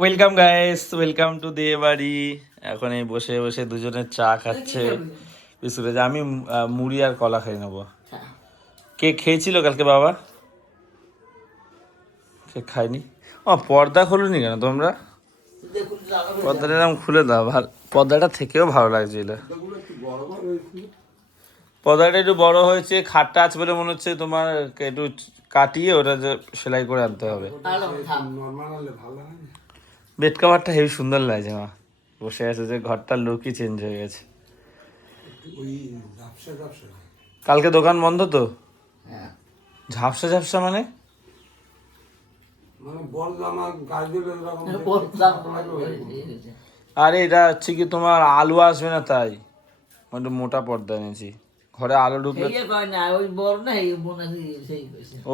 Welcome guys, welcome to দে বাড়ি। এখন এই বসে বসে দুজনে চা খাচ্ছে বিস্কুটে। আমি মুড়ি আর কলা খেয়ে নেবো। কে খেয়েছিল কালকে বাবা? কে খায়নি? ও পর্দা খোলনি কেন তোমরা? পর্দাটা এরকম খুলে দাও, ভালো। পর্দাটা থেকেও ভালো লাগছিল। পর্দাটা একটু বড় হয়েছে, খাটটা আছে বলে মনে হচ্ছে তোমার একটু কাটিয়ে ওটা যে সেলাই করে আনতে হবে। বেড কভারটা হেবি সুন্দর লাগছে মা। বসে আছে যে ঘরটার লুকই চেঞ্জ হয়ে গেছে। কালকে দোকান বন্ধ তো? ঝাপসা ঝাপসা মানে? আরে এটা হচ্ছে কি তোমার আলো আসবে না তাই একটু মোটা পর্দা এনেছি। ঘরে আলো ঢুকলে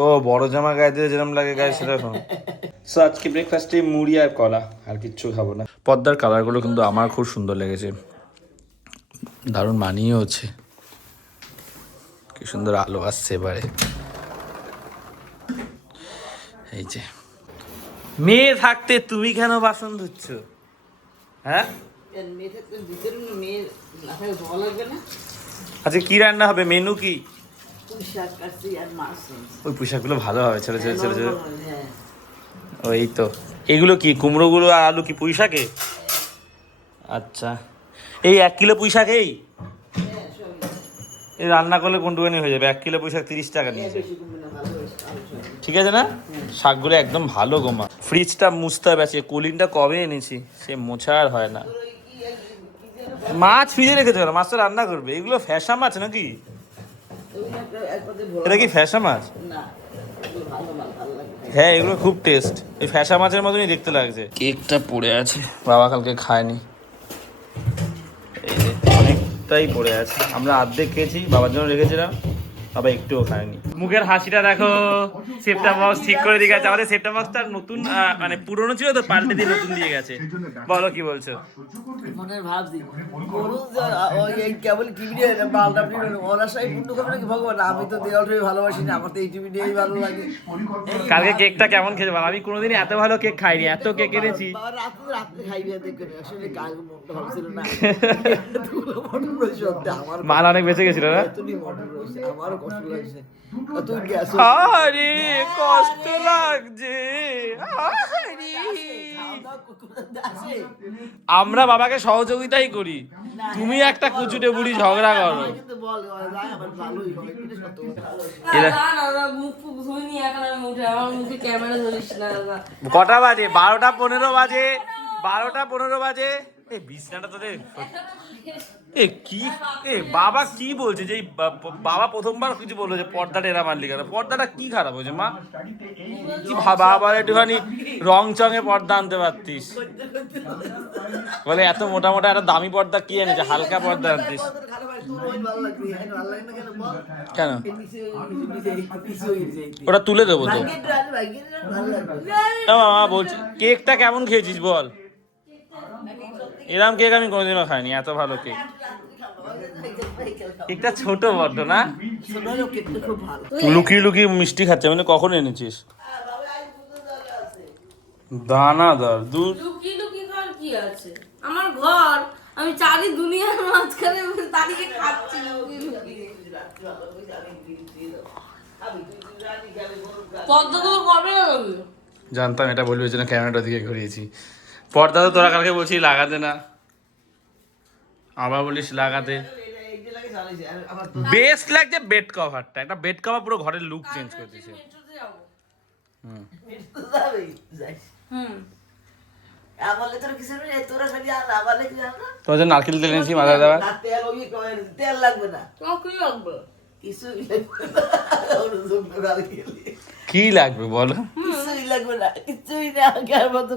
ও বড় জামা গায়ে দিয়ে যেরকম লাগে গায়ে সেরকম। সো আজকে ব্রেকফাস্টে মুড়ি আর কলা, আর কিচ্ছু খাবো না। পর্দার কালারগুলো কিন্তু আমার খুব সুন্দর লেগেছে, দারুণ মানিয়ে হচ্ছে। কি সুন্দর আলো আসছে এবারে। এই যে মেয়ে থাকতে তুমি কেন বাসন ধুচ্ছ? হ্যাঁ, আচ্ছা কি রান্না হবে, মেনু কি? ওই পোশাকগুলো ভালো হবে, ছোট ছোট ছোট ছোট। ওই তো এগুলো কি কুমড়োগুলো আর আলু কি পুঁই শাকে? আচ্ছা, এই 1 কিলো পুঁই শাক এই রান্না করলে কোনটুখানি হয়ে যাবে? 1 কিলো পুঁই শাক 30 টাকা নিয়েছে। ঠিক আছে না? শাকগুলো একদম ভালো গোমা। ফ্রিজটা মুছতে হবে, আছে কুলিংটা কবে এনেছি, সে মোছা আর হয় না। মাছ ফ্রিজে রেখেছে কেন? মাছ তো রান্না করবে। এগুলো ফ্যাসা মাছ নাকি? এটা কি ফ্যাসা মাছ? হ্যাঁ, এগুলো খুব টেস্ট। এই ফ্যাসা মাছের মতনই দেখতে লাগছে। কেকটা পড়ে আছে, বাবা কালকে খায়নি। এই যে অনেকটাই পড়ে আছে, আমরা অর্ধেক খেয়েছি, বাবার জন্য রেখেছিলাম, বাবা একটুও খায়নি। মুখের হাসিটা দেখো। সেপ্টা বক্স ঠিক করে দিয়ে গেছে আমাদের। সেপ্টা বক্সটা নতুন, মানে পুরনো ছিল তো, পাল্টে দিয়ে নতুন দিয়ে গেছে। বলো কি বলছো? মনের ভাব দিই কেবল টিভি নিয়ে পাল্টাপি ওরা সাই পূর্ণ করবে নাকি ভগবান? আমি তো দেওয়ালটাই ভালোবাসি না, আমার তো এই টিভি নিয়েই ভালো লাগে। কালকে কেকটা কেমন খেতে পারো? আমি কোনোদিনই এত ভালো কেক খাইনি, এত কেক এনেছি। রাত্রে খাইবি দেখে আসলে কালকে মনটা ভালো ছিল না। আমার মাল অনেক বেঁচে গেছিল না? আমারও কষ্ট লাগছে। আরে কষ্ট লাগছে। আমরা বাবাকে সহযোগিতাই করি, তুমি একটা কুচুটে বুড়ি ঝগড়া করো। কটা বাজে? 12টা 15 বাজে। 12টা 15 বাজে। এই বিছনাটা তোদের এ কি? এ বাবা কি বলছে যে বাবা প্রথমবার কিছু বললো যে পর্দাটা এরা মারলি কেন? পর্দাটা কি খারাপ হয়েছে মা? কি বাবা একটুখানি রং চঙে পর্দা আনতে পারতিস। বলে এত মোটা মোটা একটা দামি পর্দা কি এনেছে, হালকা পর্দা আনতিস কেন? ওটা তুলে দেবো তো। মা বলছি কেকটা কেমন খেয়েছিস বল? এরম কেক আমি কোনোদিনও খাইনি, এত ভালো কেক। কেকটা ছোট বড্ড না? লুকিয়ে লুকিয়ে মিষ্টি খাচ্ছে, মানে কখন এনেছিস? দানাদার দুধ। লুকিয়ে লুকিয়ে খাওয়ার কি আছে? আমার ঘর, আমি চারি দুনিয়ার মাঝখানে দাঁড়িয়ে খাচ্ছি লুকিয়ে লুকিয়ে। পদ্মগুলো কবে লাগাবি? জানতাম এটা বলবি, জন্য ক্যামেরাটা দিকে ঘুরিয়েছি। পর্দা তো তোরা কালকে বলছি লাগাতে না, আবার বলিস লাগাতে। বেস্ট লাগছে বেড কভারটা। একটা বেড কভার পুরো ঘরের লুক চেঞ্জ করে দিয়েছে। তোমার জন্য নারকেল তেল এনেছি মাথায় দেওয়া। তেল লাগবে না, কি লাগবে বলো? কিছুই লাগবে না, কিছুই না। আগের মতো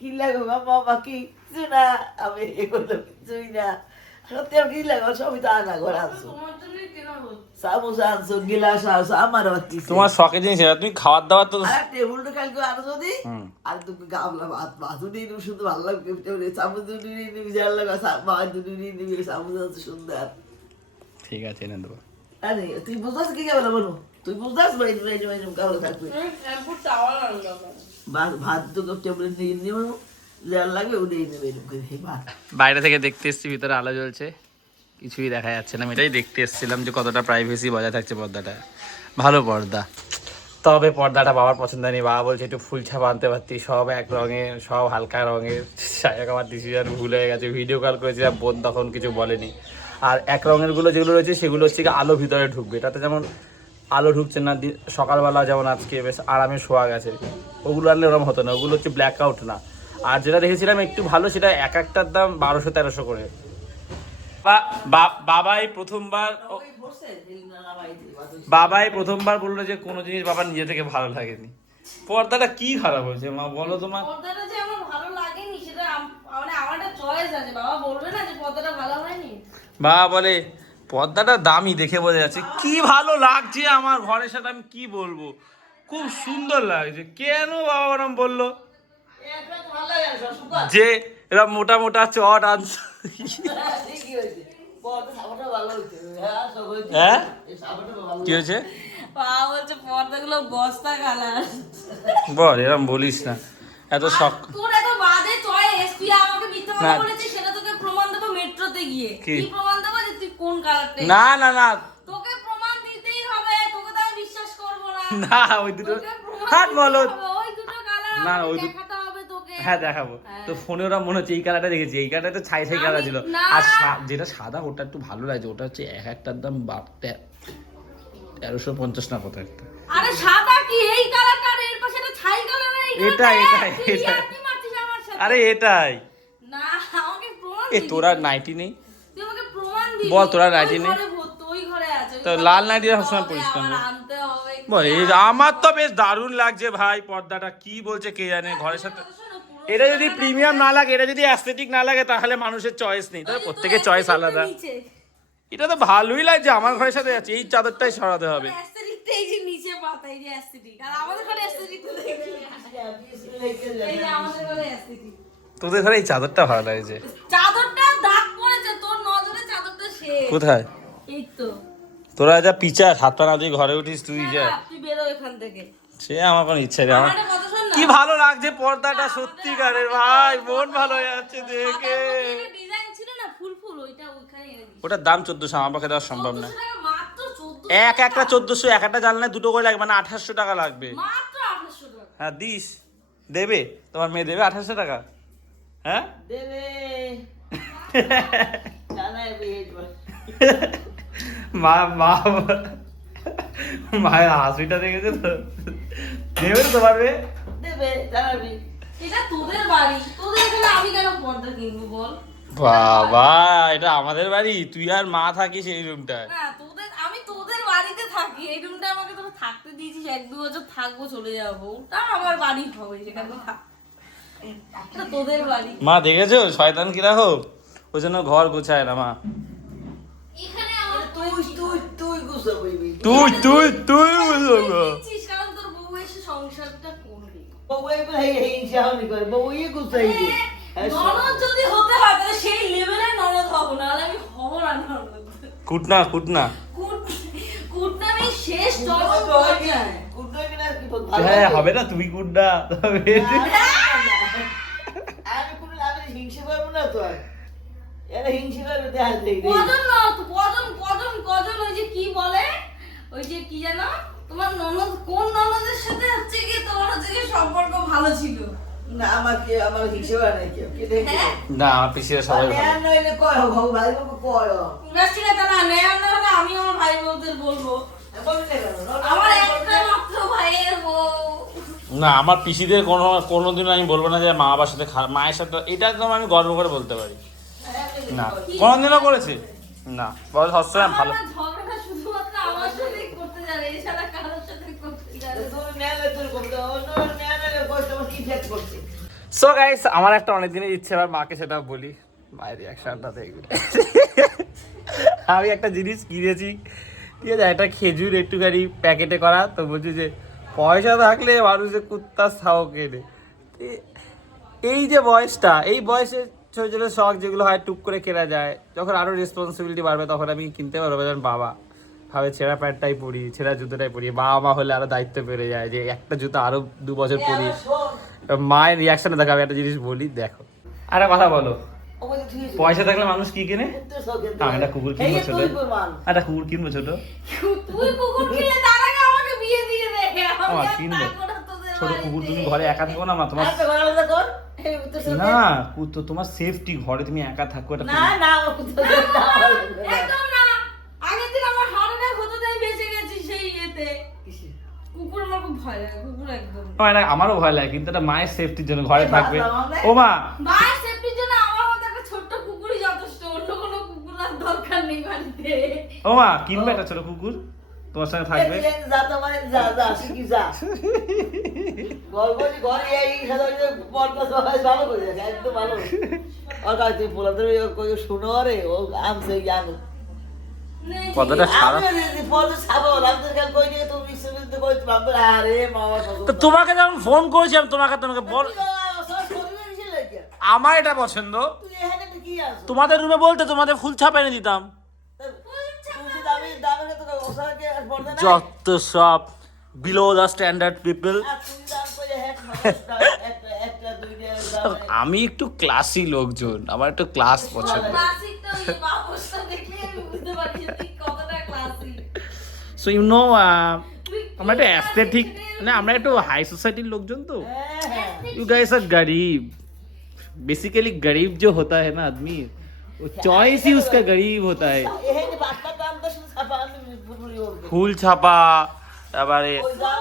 কি লাগবে বাবা? কিছু না, আমি এ করলাম কিছুই না। সত্যি আর কি লাগবে? সবই তো আনা ঘর আনছো, সামোসা আনছো, গিলাস আনছো, আমার তোমার শখের জিনিস, তুমি খাবার দাবার তো। টেবিলটা কালকে আনো যদি, আর তুমি গামলা ভাতও নিয়ে নিবি, শুধু ভালো লাগবে। চামচ দুটো নিয়ে নিবি, যার লাগবে মাছ দুটো নিয়ে নিবি, চামচ আছে সুন্দর। ঠিক আছে এনে দেবো। আরে তুই বুঝতে কি কেমন বলবো? তুই বুঝতে পারছিস কালো থাকবে। ভাত তো টেবিলে নিয়ে নেবো, যার লাগবে উঠেই নেবে এরকম করে সেই ভাত। বাইরে থেকে দেখতে এসেছি, ভিতরে আলো জ্বলছে, কিছুই দেখা যাচ্ছে না। আমি এটাই দেখতে এসেছিলাম যে কতটা প্রাইভেসি বজায় থাকছে পর্দাটা। ভালো পর্দা, তবে পর্দাটা বাবার পছন্দ নেই। বাবা বলছে একটু ফুল ছাপা আনতে পারতি, সব এক রঙের, সব হালকা রঙের। আমার ডিসিশন ভুল হয়ে গেছে। ভিডিও কল করেছিলাম, বোন তখন কিছু বলেনি। আর এক রঙের গুলো যেগুলো রয়েছে সেগুলো হচ্ছে কি আলো ভিতরে ঢুকবে, এটাতে যেমন আলো ঢুকছে না। সকালবেলা যেমন আজকে বেশ আরামে শোয়া গেছে, ওগুলো আনলে ওরকম হতো না। ওগুলো হচ্ছে ব্ল্যাক আউট না। আর যেটা দেখেছিলাম একটু ভালো, সেটা এক একটার দাম 1200-1300 করে। বাবাই প্রথমবার বললো যে কোনো জিনিস বাবার নিজে থেকে ভালো লাগেনি। পর্দাটা কি খারাপ হয়েছে মা বলো তোমার? পর্দাটা যে আমার ভালো লাগেনি সেটা মানে আমার একটা চয়েস আছে। বাবা বলবে না যে পর্দাটা ভালো হয়নি। বাবা বলে পর্দাটা দামি, দেখে বোঝা যাচ্ছে। কি ভালো লাগছে আমার ঘরের সাথে, আমি কি বলবো, খুব সুন্দর লাগছে। কেন বাবা ওরম বললো যে এরা মোটা মোটা চট আনছে? হ্যাঁ কি হয়েছে? বাবা বলছে পর্দাগুলো বস্তা কালার। বল এরম বলিস না, এত শখ। তোর এত বাজে চয়েস, তুই আমাকে মিথ্যা কথা বলেছিস, সেটা তোকে প্রমাণ দেবো মেট্রোতে গিয়ে। কি প্রমাণ দেবো যে তুই কোন কালারটা? না না না, তোকে প্রমাণ দিতেই হবে, তোকে তো আমি বিশ্বাস করব না। না ওই দুটো হাত বলো, ওই দুটো কালার না ওই দেখাতে হবে তোকে। হ্যাঁ দেখাবো তো। ফোনে ওরা মনে হচ্ছে এই কালারটা দেখেছি, এই কালারটা তো ছাই ছাই কালার ছিল। আর যেটা সাদা ওটা একটু ভালো লাগছে, ওটা হচ্ছে এক একটার দাম 1350 না কত একটা। আরে সাদা কি এই কালারটা, আর এর পাশে একটা ছাই কালার। এটাই। আরে এটাই না, আমাকে প্রমাণ এ তোরা নাইটি নেই? তুই আমাকে প্রমাণ দিবি। বল তোরা নাইটি নেই? ওই ঘরে আছে। তো লাল নাইটি সবসময় পরিস কেন? আনতে হবে। বল আমার তো বেশ দারুণ লাগছে ভাই পর্দাটা। কি বলছে কে জানে ঘরের সাথে। এটা যদি প্রিমিয়াম না লাগে, এটা যদি অ্যাস্থেটিক না লাগে, তাহলে মানুষের চয়েস নেই। তাহলে প্রত্যেকের চয়েস আলাদা। এটা তো ভালোই লাগছে, আমার ঘরের সাথে আছে। এই চাদরটাই সরাতে হবে। অ্যাস্থেটিকটা এই যে নিচে পাতা, এই যে অ্যাস্থেটিক। আর আমাদের ঘরে অ্যাস্থেটিক তো দেখি। এই যে আমাদের ঘরে অ্যাস্থেটিক। তোদের ঘরে এই চাদরটা ভালো লাগছে। চাদরটা দাগ পড়েছে, তোর নজরে চাদরটা শেষ। কোথায়? এই তো। তোরা যা পিচা, হাত পা না তুই ঘরে উঠিস, তুই যা। তুই বেরো এখান থেকে। সে আমার কোনো ইচ্ছা নেই। আমার একটা কথা শোন না। কি ভালো লাগছে পর্দাটা, সত্যিকারের ভাই, মন ভালো হয়ে যাচ্ছে দেখে। ডিজাইন ছিল না ফুল ফুল, ওইটা ওখানে এনে দিই। ওটার দাম 1400, আমার পক্ষে দেওয়া সম্ভব না। 1400 টাকা মাত্র। 1400 এক একটা 1400, এক একটা জানলায় দুটো করে লাগবে, মানে 2800 টাকা লাগবে। মাত্র 2800 টাকা। হ্যাঁ দিস, দেবে তোমার মেয়ে দেবে 2800 টাকা? হ্যাঁ দেবে জানাই বিয়ে মা মা মায়ের হাসিটা দেখেছে তো, দেবে তোমার মেয়ে? দেবে জানাবি। এটা তোদের বাড়ি, তোদের এখানে আমি কেন পর্দা কিনবো বল? বাবা এটা আমাদের বাড়ি, তুই আর মা থাকিস এই রুমটায়। না তোদের, আমি তোদের বাড়িতে থাকি। এই রুমটা আমাকে তোরা থাকতে দিয়েছিস, 1-2 বছর থাকবো, চলে যাবো। ওটা আমার বাড়ি হবে, যেখানে থাক। এটা তোদের বাড়ি। মা দেখেছো শয়তান কিরকম, ওই জন্য ঘর গোছায় না মা। এখানে আমার তুই তুই তুই গুছা বইবি। তুই তুই তুই বললো গো। দিচ্ছিস, কারণ তোর বউ এসে সংসারটা করবে। বউ এইবার হিংসা হনি করে, বউ ইয়ে গুছাইবে। ননদ যদি হতে হয় তাহলে সেই লেভেলে ননদ হবো, নাহলে আমি হবো না ননদ। কুটনা কুটনা কুটনামি শেষ চরম পর্যায়ে। কুটনা কিনা কি বল ভালো। হ্যাঁ হবে না, তুমি কুটনা আমি কোনো আমি হিংসা করবো না তো আর। এরা হিংসা করবে দেখা দেখবে। কজন ওই যে কি বলে, ওই যে কি জানো, তোমার ননদ কোন ননদের সাথে হচ্ছে কি তোমার হচ্ছে কি সম্পর্ক ভালো ছিল? না আমাকে আমার হিংসা করে না কেউ কে দেখে। হ্যাঁ? না আমার পিসিরা সবাই ভালো। আর নইলে কয় হোক ভাই বাবু কয়। বেশ ঠিক আছে, না নেই না হলে আমি আমার ভাই বউদের বলবো। বলতে কেন? আমার একটা মাত্র ভাইয়ের বউ। না আমার পিসিদের কোনোদিন আমি বলবো না যে মা বাবার সাথে খারাপ, মায়ের সাথে। এটা একদম আমি গর্ব করে বলতে পারি। না কোনোদিনও করেছি না, বল সবসময় ভালো। আমার ঝগড়াটা শুধুমাত্র আমার সাথেই করতে জানে, এছাড়া কারোর সাথে করতে জানে না। তুই নেলে তোর করতে অন্য নেলে কষ্ট কি ফেক করতে। সো গাইস আমার একটা অনেক দিনের ইচ্ছে, এবার মাকে সেটা বলি, মায়ের রিয়াকশনটা দেখবে। আমি একটা জিনিস কিনেছি, ঠিক আছে, একটা খেজুর একটুখানি প্যাকেটে করা, তো বলছি যে পয়সা থাকলে মানুষের কুত্তা ছাও কেনে। এই যে বয়সটা, এই বয়সে ছোটো ছোটো শখ যেগুলো হয় টুক করে কেনা যায়, যখন আরও রেসপন্সিবিলিটি বাড়বে তখন আমি কিনতে পারবো। যেমন বাবা ভাবে ছেঁড়া প্যান্টটাই পরি, ছেঁড়া জুতোটাই পরি, বাবা মা হলে আরো দায়িত্ব বেড়ে যায় যে একটা জুতো আরো 2 বছর পরি। মায়ের রিয়াকশনে দেখাবে একটা জিনিস বলি, দেখো। আরে কথা বলো, ও বলে ঠিক আছে পয়সা থাকলে মানুষ কি কিনে? কুত্তে সব কিনতে আমি একটা পারে। কুকুর এই কিনবো যে ছোট, তুই প্রমাণ। একটা কুকুর কিনবো ছোট। তুই কুকুর কিনলে তার আগে আমাকে বিয়ে দিয়ে দে। আমি আমার আর কিনবো থাকবো না তোদের ছোট কুকুর, বাড়িতে। তুমি ঘরে একা থাকো না মা, তোমার আচ্ছা, ঘরে আলাদা কর। এই কুত্তে সব না তো তোমার সেফটি, ঘরে তুমি একা থাকো একটা না না আমার কুত্তে সব না, আমার লাগবে না। একদম না। আগের দিন আমার হার্ট অ্যাটাক হতে দেয়, বেঁচে গেছি সেই ইয়েতে। কিসে? কুকুর আমার খুব ভয় লাগে, কুকুর একদম না। আমার আমারও ভয় লাগে, কিন্তু একটা মায়ের সেফটির জন্য ঘরে এই থাকবে। বাবা, আমাদের- ও মা, মায়ের সেফটির জন্য আমার মতো একটা ছোট্ট কুকুরই যথেষ্ট, অন্য কোনো কুকুর আর দরকার নেই বাড়িতে। ও মা কিনবে একটা ছোট কুকুর, তোমার সঙ্গে থাকবে। এই যা তো মানে যা শিখি যা। গল্পটি ঘরে এই সাথে পড়তে সবাই ভালো করে যায়, একদম ভালো। আর কাজ তুই বলা তুমি কই শুনো রে, ও আমছে জানো। নেই, কথাটা সারা, আমি পড়তে ছাবো, আমি কাল কই দিয়ে তুমি বিশ্ববিদ্যালয় কই ভাববে আরে মামা তো তোমাকে যখন ফোন করেছিলাম তোমাকে বল, আমার এটা পছন্দ, তুই এখানে কি আছো? তোমাদের রুমে বলতে তোমাদের ফুল ছাপা এনে দিতাম। তুমি দামি দামি তো ওসাকে পড়তে না। যত সব বিলো দ্য স্ট্যান্ডার্ড পিপল। আর তুমি দাম কইলে হ্যাঁ একটা দুইটা দাম। আমি একটু ক্লাসি লোকজন, আমার একটু ক্লাস পছন্দ। ক্লাসিক তো এই বাবুসটা দেখলে আমি বুঝতে পারি যে তুই কতটা ক্লাসিক। সো ইউ নো আমরা একটু অ্যাস্থেটিক না, আমরা একটু হাই সোসাইটির লোকজন তো। হ্যাঁ यू गाइस आर गरीब, बेसिकली गरीब जो होता है ना आदमी, वो चॉइस ही उसका गरीब होता है। এখানে পাঁচটা দাম তো শুধু ছাপা আমি পুরোপুরি ওরবে। ফুল ছাপা, তারপরে ওই দাম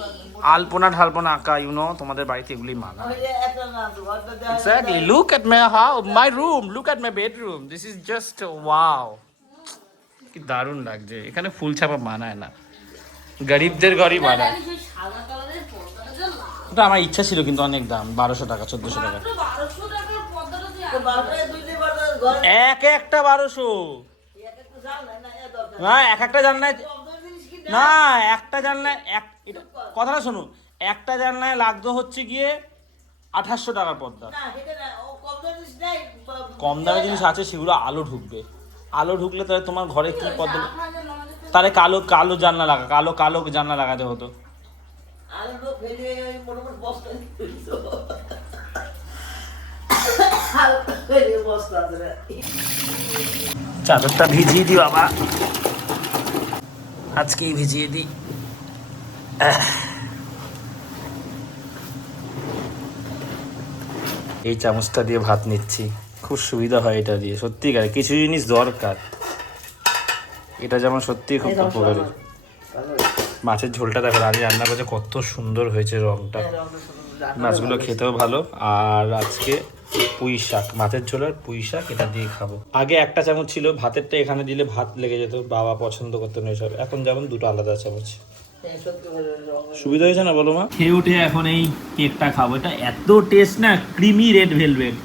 না আলপনা ঢালপনা আঁকা, ইউ নো তোমাদের বাড়িতে এগুলি মানা। ওই যে একটা না তো ঘরটা দেওয়া Exactly. Look at my house, my room. Look at my bedroom. This is just wow. কি দারুণ লাগছে। এখানে ফুল ছাপা মানায় না, গরিবদের ঘরই মানায়। জানিস ওই সাদা কালারের পর্দাটা যা লাল, ওটা আমার ইচ্ছা ছিল, কিন্তু অনেক দাম, 1200 টাকা 1400 টাকা। মাত্র 1200 টাকার পর্দাটা তুই তো বারোটা দুইটা বারোটা ঘরে একটা 1200 একটা জাল না এ দরকার। না, একটা জানলায় কত জিনিস কি না, একটা জানলায় কথাটা শোনো, একটা জানলায় লাগতো হচ্ছে গিয়ে 2800 টাকার পর্দা। না এটা না ও কম দামি জিনিস নাই। কম দামের জিনিস আছে, সেগুলো আলো ঢুকবে, আলো ঢুকলে তাহলে তোমার ঘরে কি পর্দা, আপনাদের আমাদের তাহলে কালো জানলা লাগা, কালো জানলা লাগাতে হতো। আলু তো ফেলে ওই মোটামুটি বস্তা দিতো। আলু ফেলে বস্তা ধরে। চাদরটা ভিজিয়ে দিই বাবা, আজকেই ভিজিয়ে দিই। এই চামচটা দিয়ে ভাত নিচ্ছি, খুব সুবিধা হয় এটা দিয়ে, সত্যিকার কিছু জিনিস দরকার। এটা যেমন সত্যি খুব উপকারী। মাছের ঝোলটা দেখো রানী রান্না করেছে, কত সুন্দর হয়েছে রংটা, মাছগুলো খেতেও ভালো। আর আজকে পুঁই শাক, মাছের ঝোল আর পুঁই শাক, এটা দিয়ে খাবো। আগে একটা চামচ ছিল, ভাতেরটা এখানে দিলে ভাত লেগে যেত, বাবা পছন্দ করতো না এসব। এখন যেমন দুটো আলাদা চামচ, সুবিধা হয়েছে না বলো মা? খেয়ে উঠে এখন এই কেকটা খাবো, এটা এত টেস্ট না, ক্রিমি রেড ভেলভেট,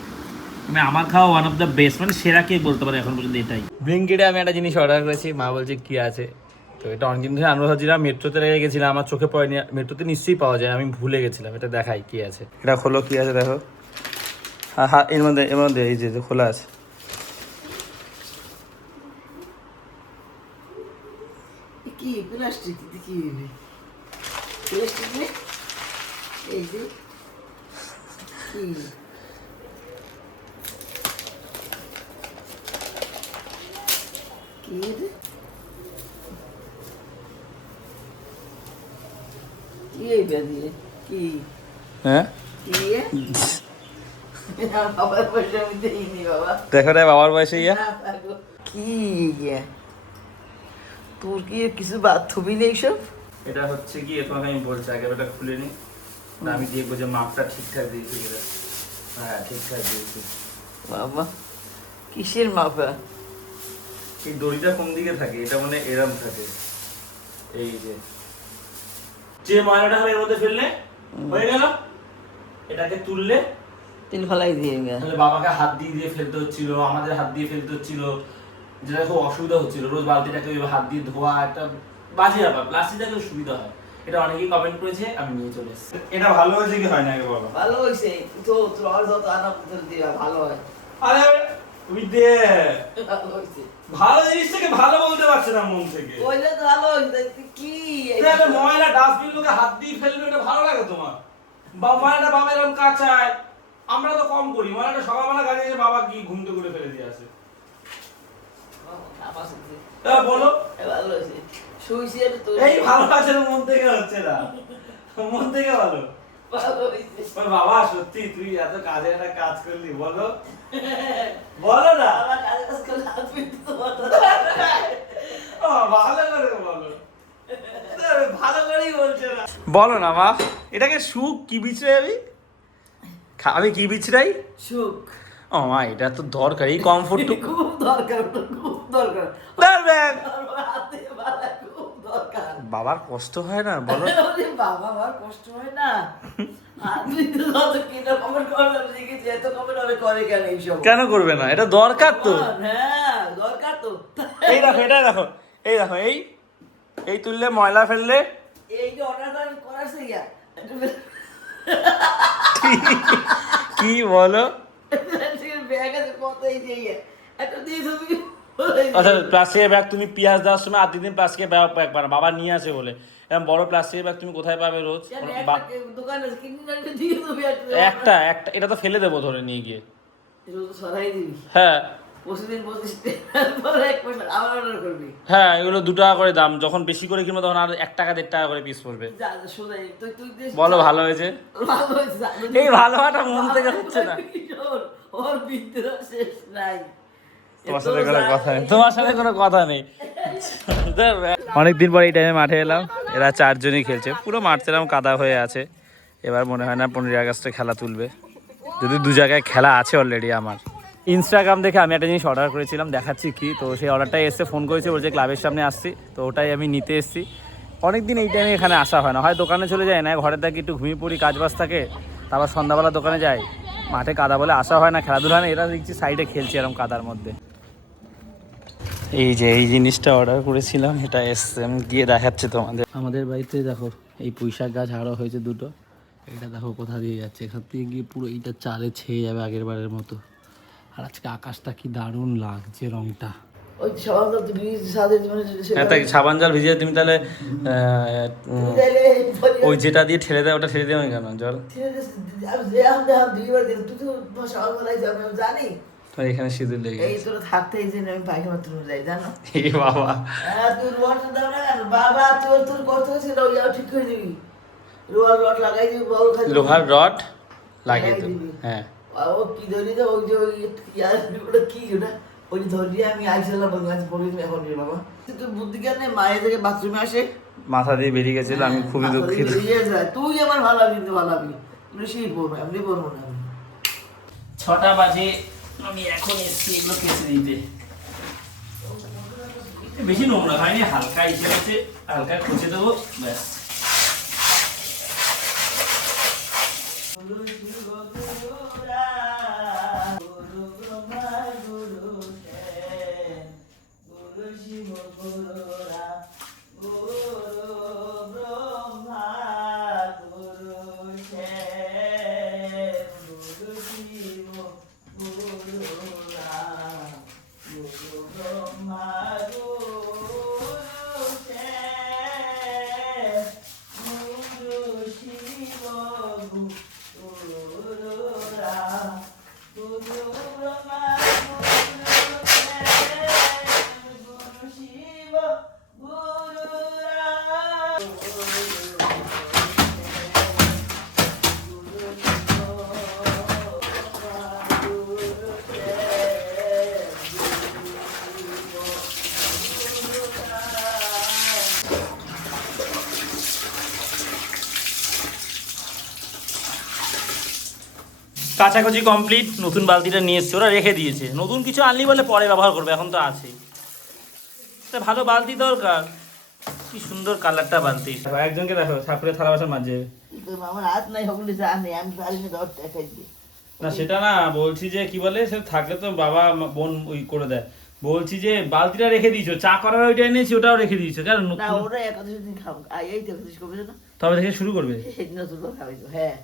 মানে আমার খাওয়া ওয়ান অফ দ্য বেস্ট, মানে সেরা কেক বলতে পারে এখন পর্যন্ত এটাই। ব্লিঙ্কিটে আমি একটা জিনিস অর্ডার করেছি, মা বলছে কি আছে, তো এটা অনেকদিন ধরে আনন্দ ভাবছিলাম, মেট্রোতে লেগে গেছিলাম, আমার চোখে পড়েনি, মেট্রোতে নিশ্চয়ই পাওয়া যায়, আমি ভুলে গেছিলাম। এটা দেখাই কি আছে, এটা খোলো কি আছে দেখো। হ্যাঁ হ্যাঁ, এর মধ্যে এই যে খোলা আছে। কি প্লাস্টিক কি প্লাস্টিক নে এই যে কি কি রে কি এই বেরিয়ে কি হ্যাঁ কি বাবার পয়সা আমি দেইনি বাবা দেখো রে বাবার বয়সে ইয়া কি তোর কি কিছু বাথরুমই নেই সব? এটা হচ্ছে কি, এখন আমি বলছি আগে এটা খুলে নি, আমি দেখবো যে মাপটা ঠিকঠাক দিয়েছি কিনা। হ্যাঁ ঠিকঠাক দিয়েছি। বাবা কিসের মাপা? এই দড়িটা কোন দিকে থাকে, এটা মানে এরম থাকে, এই যে ময়লাটা হবে এর মধ্যে ফেললে হয়ে গেল, এটাকে তুললে তিল ফলাই দিয়ে গেল। তাহলে বাবাকে হাত দিয়ে ফেলতে হচ্ছিল, আমাদের হাত দিয়ে ফেলতে হচ্ছিল, যেটা খুব অসুবিধা হচ্ছিল, রোজ বালতিটাকে ওইভাবে হাত দিয়ে ধোয়া, একটা বাজে ব্যাপার। প্লাস্টিকটাকে সুবিধা হয়, এটা অনেকেই কমেন্ট করেছে, আমি নিয়ে চলে এসেছি। এটা ভালো হয়েছে কি হয় না আগে বাবা? ভালো হইছে তো তোর যত আনা পুতুল দিয়া ভালো হয়। আরে ওই দে ভালো হইছে, ভালো জিনিসটাকে ভালো বলতে পারছে না মন থেকে। ওইটা তো ভালো হইছে কি এটা একটা ময়লা ডাস্টবিন লোকে হাত দিয়ে ফেলবে, এটা ভালো লাগে তোমার? ময়নাটা বাবা এরকম কাঁচায়, আমরা তো কম করি। ময়নাটা সকালবেলা কাজে এসে বাবা কি ঘুমতে করে ফেলে দিয়ে আসে। বলো ভালো হয়েছে, শুইছি আর তো এই ভালো আছে মন থেকে হচ্ছে না, মন থেকে ভালো। ভালো হয়েছে। ওই বাবা সত্যি তুই এত কাজে একটা কাজ করলি, বলো বলো না। আমার কাজ কাজ করলে হাত পিঠতে তো বলো। ভালো করে বলো, ভালো করেই বলছে না। বলো না মা, এটাকে সুখ কি বিছড়াই? আমি কি বিছড়াই? সুখ। ও মা, এটা তো দরকার, এই কমফোর্ট খুব দরকার, খুব দরকার। হাতে বালা খুব দরকার। বাবার কষ্ট হয় না বলো? বাবা আমার কষ্ট হয় না। তুই তো যত কিনা কমেন্ট করলাম দেখেছি, এত কমেন্ট আমি করে কেন এইসব? কেন করবে না? এটা দরকার তো। হ্যাঁ দরকার তো। এই দেখো, এটা দেখো, এই দেখো, এই তুললে ময়লা ফেললে এই যে অর্ডার করাছে ইয়া কি বলো? ব্যাগ আছে কত, এই যে ইয়া একটা দিয়ে তুমি। আচ্ছা, প্লাস্টিকের ব্যাগ তুমি পেঁয়াজ দেওয়ার সময় আর দিন প্লাস্টিকের ব্যাগ পাবে, বাবা নিয়ে আসে বলে। এরকম বড় প্লাস্টিকের ব্যাগ তুমি কোথায় পাবে রোজ? দোকানে কিনে দিয়ে তুমি একটা এটা তো ফেলে দেবো ধরে নিয়ে গিয়ে। সরাই দিবি। হ্যাঁ প্রতিদিন 25 টাকা পরে 1 পয়সা আবার অর্ডার করবি। হ্যাঁ, এগুলো 2 টাকা করে দাম, যখন বেশি করে কিনবো তখন আর 1 টাকা 1.5 টাকা করে পিস পড়বে। যা যা সোজাই তুই তুই বলো ভালো হয়েছে? ভালো হয়েছে। এই ভালোবাসা মন থেকে হচ্ছে না। ওর বিদ্রোহ শেষ নাই। তোমার সাথে কোনো কথা নেই, তোমার সাথে কোনো কথা নেই। অনেকদিন পর এই টাইমে মাঠে এলাম, এরা 4 জনই খেলছে, পুরো মাঠ এরকম কাদা হয়ে আছে। এবার মনে হয় না 15 আগস্টে খেলা তুলবে, যদি 2 জায়গায় খেলা আছে অলরেডি। আমার ইনস্টাগ্রাম দেখে আমি একটা জিনিস অর্ডার করেছিলাম, দেখাচ্ছি কি, তো সেই অর্ডারটাই এসে ফোন করেছে, বলছে ক্লাবের সামনে আসছি, তো ওটাই আমি নিতে এসেছি। অনেকদিন এই টাইমে এখানে আসা হয় না, হয় দোকানে চলে যায়, না ঘরে থাকি একটু ঘুমিয়ে পড়ি, কাজবাজ থাকে, তারপর সন্ধ্যাবেলা দোকানে যাই। মাঠে কাদা বলে আসা হয় না, খেলাধুলা হয় না। এরা দেখছি সাইডে খেলছে এরকম কাদার মধ্যে। এই যে এই জিনিসটা অর্ডার করেছিলাম, এটা এসছে, আমি গিয়ে দেখাচ্ছি তোমাদের। আমাদের বাড়িতে দেখো এই পুঁইশাক গাছ আরও হয়েছে 2টো, এটা দেখো কোথা দিয়ে যাচ্ছে, এখান থেকে গিয়ে পুরো এইটা চালে ছেয়ে যাবে আগের বারের মতো। আর আজকে আকাশটা কি দারুণ লাগছে, রংটা। ওই সব তো ব্রিজ সাদের জীবনে হ্যাঁ, তাই সাবান জল ভিজিয়ে তুমি তাহলে ওই যেটা দিয়ে ঠেলে দেয় ওটা ঠেলে দেবে কেন জল? জানি তোমার এখানে সিঁদুর লেগে এই গেছে। তোর থাকতে এই জন্য আমি পায়খানা বাথরুমে যাই, জানো? এ বাবা, হ্যাঁ তুই রোয়ালটা দাও না কেন বাবা, তোর তোর কত ছিল ওইটাও ঠিক করে দিবি। রোয়াল রড লাগাই দিবি, বল খালি লোহার রড লাগিয়ে দেবো। দিবি। হ্যাঁ, ও কি ধরি তো ওই যে ওই ওটা কি ওটা ওই ধরি আমি আইসালাম বাংলাদেশ পড়ি এখন রে বাবা। তুই বুদ্ধি জ্ঞান নেই, মায়ের থেকে বাথরুমে আসে মাথা দিয়ে বেরিয়ে গেছিল, আমি খুবই দুঃখিত। তুই আমার ভালো হবি, কিন্তু ভালো হবি, সেই পড়বো এমনি পড়বো না। 6টা বাজে, আমি এখন এসছি এগুলো কেসে দিতে। বেশি নোংরা হয়নি, হালকা ইসে হচ্ছে, হালকা খুঁজে দেবো ব্যাস। কাছাকাছি কমপ্লিট, নতুন বালতিটা নিয়ে এসছে, ওরা রেখে দিয়েছে। নতুন কিছু আনলি বলে পরে ব্যবহার করবে, এখন তো আছেই। তা ভালো বালতি দরকার, কি সুন্দর কালারটা বালতি। একজনকে দেখো ঠাকুরের থালা বাসন মাজে। আমার হাত নাই, হগুলি যা নেই, আমি পারিনি দর দেখাই দিই। না সেটা না, বলছি যে কি বলে, সে থাকলে তো বাবা বোন ওই করে দেয়। বলছি যে বালতিটা রেখে দিয়েছো, চা করার ওইটা এনেছি, ওটাও রেখে দিয়েছো কেন? না ওরা একাদশ দিন খাবো, এই তো একাদশ করবে না, তবে থেকে শুরু করবে। সেদিন নতুন করে খাবে তো। হ্যাঁ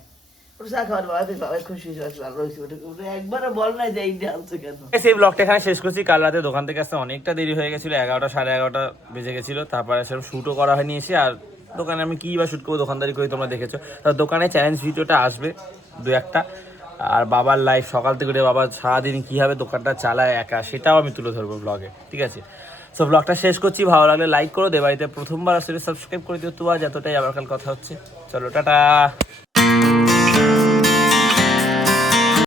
ওটা চা খাওয়ার বাবা, তুই বাবা খুশি হয়েছে, ভালো হয়েছে। ওটা একবারও বল নাই যে এইটা আনছো কেন। সেই ব্লগটা এখানে শেষ করছি। কাল রাতে দোকান থেকে আসতে অনেকটা দেরি হয়ে গেছিলো, 11টা সাড়ে 11টা বেজে গেছিলো। তারপরে সব শ্যুটও করা হয়নি এসে, আর দোকানে আমি কী বা শ্যুট করবো, দোকানদারি করি তোমরা দেখেছো। তো দোকানে চ্যালেঞ্জ ভিডিওটা আসবে 2-1টা। আর বাবার লাইফ সকাল থেকে উঠে বাবা সারাদিন কীভাবে দোকানটা চালায় একা, সেটাও আমি তুলে ধরবো ব্লগে, ঠিক আছে। সো ব্লগটা শেষ করছি, ভালো লাগলে লাইক করো, বাড়িতে প্রথমবার আসলে সাবস্ক্রাইব করে দিও। তো আজ এতটাই, আবার কাল কথা হচ্ছে, চলো টাটা।